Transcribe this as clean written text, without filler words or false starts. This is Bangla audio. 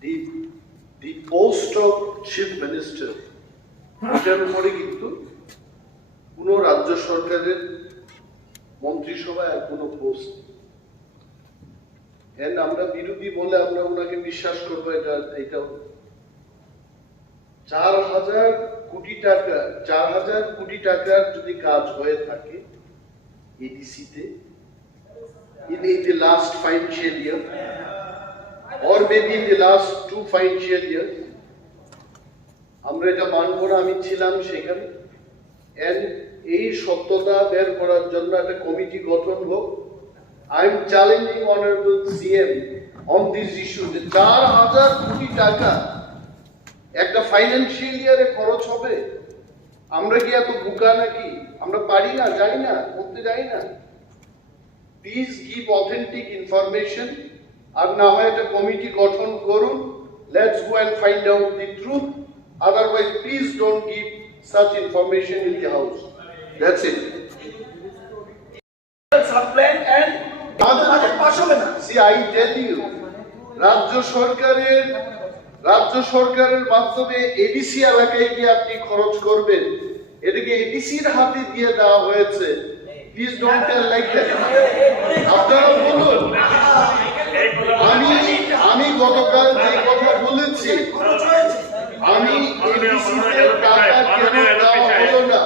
the post of chief minister এটার উপরে কিন্তু কোনো রাজ্য সরকারের মন্ত্রিসভায় আর কোনো পোস্ট আমরা বিরোধী বলে আমরা ওনাকে বিশ্বাস করবো এটা 4,000 কোটি টাকার যদি কাজ হয়ে থাকে এডিসিতে in the last financial year or maybe in the last 2 financial years আমরা এটা মানব না আমি ছিলাম সেখানে and এই সত্যতা বের করার জন্য একটা কমিটি গঠন হোক I am challenging honorable CM on this issue যে 4,000 কোটি টাকা একটা ফাইন্যান্সিয়াল ইয়ারে খরচ হবে আমরা কি এত বোকা নাকি আমরা পারি না জানি না করতে জানি না প্লিজ গিভ অথেন্টিক ইনফরমেশন আর না হয় একটা কমিটি গঠন করুন let's go and find out the truth otherwise please don't give such information in the house that's it subplan and see I tell you রাজ্য সরকারের মাধ্যমে এডিসি এলাকায় গিয়ে আপনি খরচ করবেন এটাকে এডিসির হাতে দিয়ে দেওয়া হয়েছে please don't tell like that আপনারা বলুন আমি গতকাল যে কথা বলেছি আমি এডিসিতে টাকা কেন দেওয়া হলো না